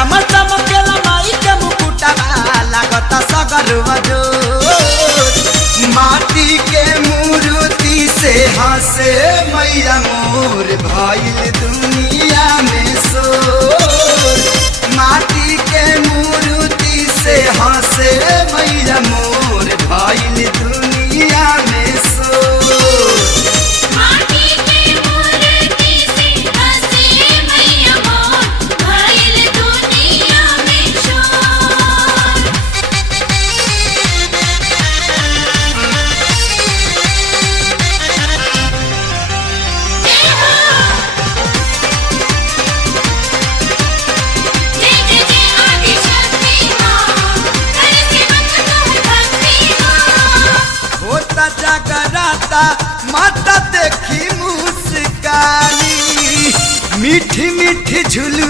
चम चमकेला माई के मुकुटवा लागता सगर वजोर। माटी के मूर्ति से हंसे मैया मोर भइल दुनिया में शोर। माटी के मूर्ति से हंसे मैया मोर भइल दुनिया में शोर। माटी के मूर्ति से हंसे मैया मोर भइल दुनिया में शोर। जय जय जय आदि शक्ति माँ, कर सेवक तोहर भक्ति माँ। होता जगराता माता देखी मुस्कानी, मीठी मीठी झुलुआ